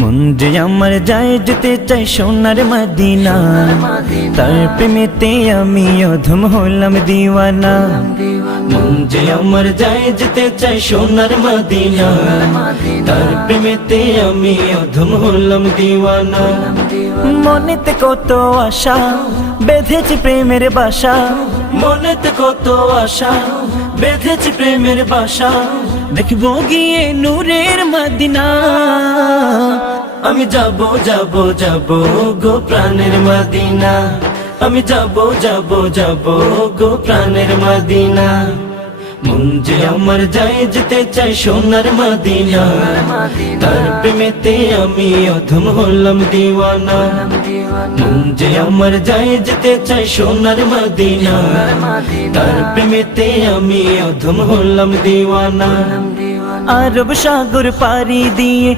মন যে আমার যায় যেতে চাই সোনার মদিনা, তার প্রেমেতে আমি অধম হলাম দিওয়ানা। মন যে আমার যায় যেতে চাই সোনার মদিনা, তার প্রেমেতে আমি অধম হলাম দিওয়ানা। মনেতে কত আশা বেঁধেছি প্রেমের বাসা, মনেতে কত আশা বেঁধেছি প্রেমের বাসা, দেখবো গিয়ে নূরের মদিনা। আমি যাব যাব যাব গো প্রাণের মদিনা, আমি যাব যাব যাব গো প্রাণের মদিনা। মন যে আমার যায় যেতে চাই সোনার মদিনা, তার প্রেমেতে আমি অধম হলাম দিওয়ানা। মন যে আমার যায় যেতে চাই সোনার মদিনা, তার প্রেমেতে আমি অধম হলাম দিওয়ানা। আরব সাগর পাড়ি দিয়ে